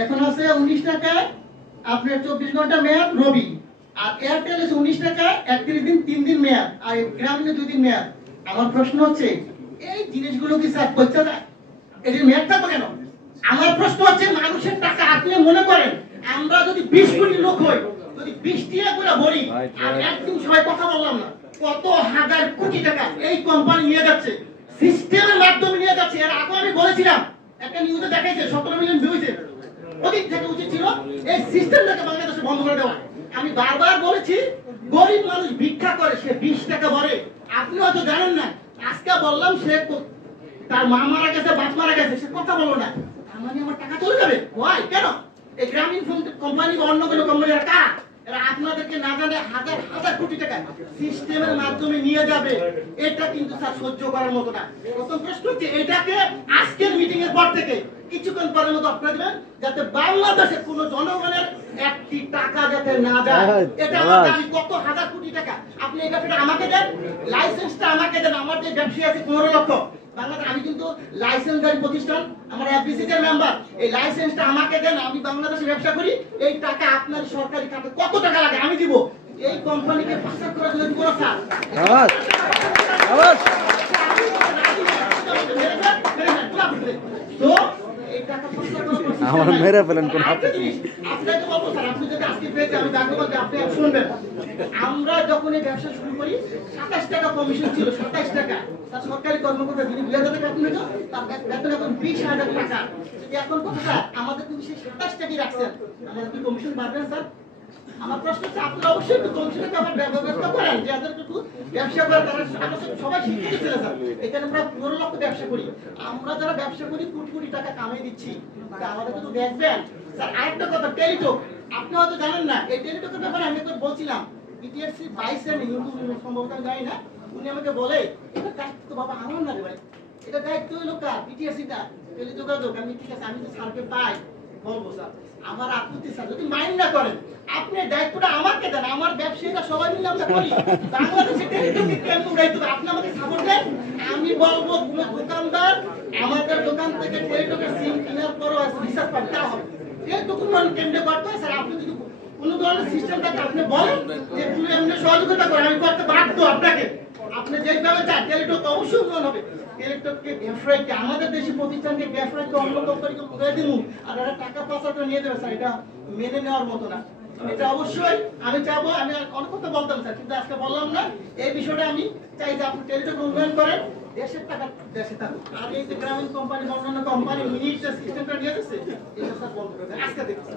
এখন আছে 19 টাকায় আপনার 24 ঘন্টা মেয়াদ রবি, আর এয়ারটেল আছে 19 টাকায় 31 দিন 3 দিন মেয়াদ, আর গ্রামীণে 2 দিন মেয়াদ। আমার প্রশ্ন হচ্ছে এই জিনিসগুলো কি স্যার করতে যায়? এর মেয়াদ থাকবে কেন? আমার প্রশ্ন হচ্ছে মানুষের টাকা আপনি মনে করেন আমরা যদি 20 কোটি লোক হই, যদি 20 টাকা করে ভরি, আর একদিন সবাই কথা বললাম না, কত হাজার কোটি টাকা এই কোম্পানি নিয়ে যাচ্ছে, সিস্টেমের মাধ্যমে নিয়ে যাচ্ছে। এর আগে আমি বলেছিলাম, একটা নিউজে দেখাইছে 17 মিলিয়ন ভিউ হয়েছে। ওদিক থেকে উচিত ছিল এই সিস্টেমটাকে বাংলাদেশে বন্ধ করে দেওয়া। আমি বারবার বলেছি গরিব মানুষ ভিক্ষা করে, সে 20 টাকা ভরে। আপনি হয়তো জানেন না, আজকে বললাম সে তার মা মারা গেছে, বাপ মারা গেছে, সে কথা বলো না, তার মানে আমার টাকা চলে যাবে। ওয়াই কেন? এই গ্রামীণ ফোন কোম্পানি বা অন্য কোনো কোম্পানি এরা কারা? এরা আপনাদেরকে না জানে হাজার হাজার কোটি টাকা সিস্টেমের মাধ্যমে নিয়ে যাবে। এটা কিন্তু স্যার সহ্য করার মতো না। প্রথম প্রশ্ন হচ্ছে এটাকে আজকের মিটিং এর পর থেকে কিছুক্ষণ পরের মতো আপনারা দিবেন, যাতে বাংলাদেশের কোন জনগণের একটি টাকা যাতে না যায়। এটা আমার দাবি। কত হাজার কোটি টাকা আপনি এই ব্যাপারে আমাকে দেন, লাইসেন্সটা আমাকে দেন। আমার যে ব্যবসায়ী আছে 15 লক্ষ বাংলাদেশ, আমি কিন্তু লাইসেন্সধারী প্রতিষ্ঠান, আমার এফবিসি এর মেম্বার। এই লাইসেন্সটা আমাকে দেন, আমি বাংলাদেশে ব্যবসা করি। এই টাকা আপনার সরকারি খাতে কত টাকা লাগে আমি দিব। এই কোম্পানিকে পাচার করার জন্য কোনো স্যার তো এই টাকা পাচার করার আমার মেরে ফেলেন কোন আপনাকে বলবো স্যার, আপনি যদি আজকে পেয়েছেন আমি জানতে বলতে আপনি শুনবেন। আমরা যখন এই ব্যবসা শুরু করি 27 টাকা কমিশন ছিল, 27 টাকা। তার সরকারি কর্মকর্তা যিনি 2000 টাকা বেতন হতো, তার বেতন এখন 20,000 টাকা। এখন কত স্যার? আমাদের কিন্তু সেই 27 টাকাই রাখছেন। আমাদের কি কমিশন বাড়বেন স্যার? আমার প্রশ্ন হচ্ছে আপনারা অবশ্যই একটু কমিশনের ব্যাপারে ব্যবস্থা করেন, যে যাদের একটু ব্যবসা করে তারা সবাই শিক্ষিত ছিল স্যার। এখানে আমরা 15 লক্ষ ব্যবসা করি, আমরা যারা ব্যবসা করি কোটি কোটি টাকা কামিয়ে দিচ্ছি, আমাদের তো দেখবেন স্যার। আরেকটা কথা, টেলিটক আপনি হয়তো জানেন না, এই টেলিটকের ব্যাপারে আমি একবার বলছিলাম, বিটিআরসি 22 এর হিন্দু সম্ভবত আমি জানি না, উনি আমাকে বলে এটা দায়িত্ব বাবা আমার না রে ভাই, এটা দায়িত্ব হলো কার? বিটিআরসি টা, টেলিযোগাযোগ। আমি ঠিক আছে, আমি তো স্যারকে পাই বলবো স্যার, আমার আপত্তি স্যার যদি মাইন্ড না করেন আপনি দায়িত্বটা আমাকে দেন, আমার ব্যবসায়ীরা সবাই মিলে আমরা করি। বাংলাদেশে টেলিটকে কেন উড়াইতে হবে? আপনি আমাকে সাপোর্ট দেন, আমি বলবো কোন দোকানদার আমাদের দোকান থেকে টেলিটকের সিম কেনার পরও রিসার্চ করতে হবে, এইটুকু মানে কেন্দ্র করতে হয় স্যার। আপনি যদি কোন ধরনের সিস্টেম থাকে আপনি বলেন যে তুমি এমনি সহযোগিতা করেন, আমি করতে বাধ্য আপনাকে। আপনি যেভাবে চান টেলিটক অবশ্যই উন্নয়ন হবে। টেলিটককে গ্যাফরাইকে, আমাদের দেশি প্রতিষ্ঠানকে গ্যাফরাইকে অন্য কোম্পানিকে উড়াই দিব, আর এরা টাকা পাচারটা নিয়ে যাবে স্যার, এটা মেনে নেওয়ার মতো না। এটা অবশ্যই আমি চাবো, আমি অনেক কথা বলতাম স্যার, কিন্তু আজকে বললাম না। এই বিষয়টা আমি চাই যে আপনি টেলিটক উন্নয়ন করেন, দেশের টাকা দেশে থাকুক। আর এই যে গ্রামীণ কোম্পানি অন্যান্য কোম্পানি মিনিট সিস্টেমটা নিয়ে যাচ্ছে, এটা স্যার বন্ধ করে দেন আজকে দেখছি।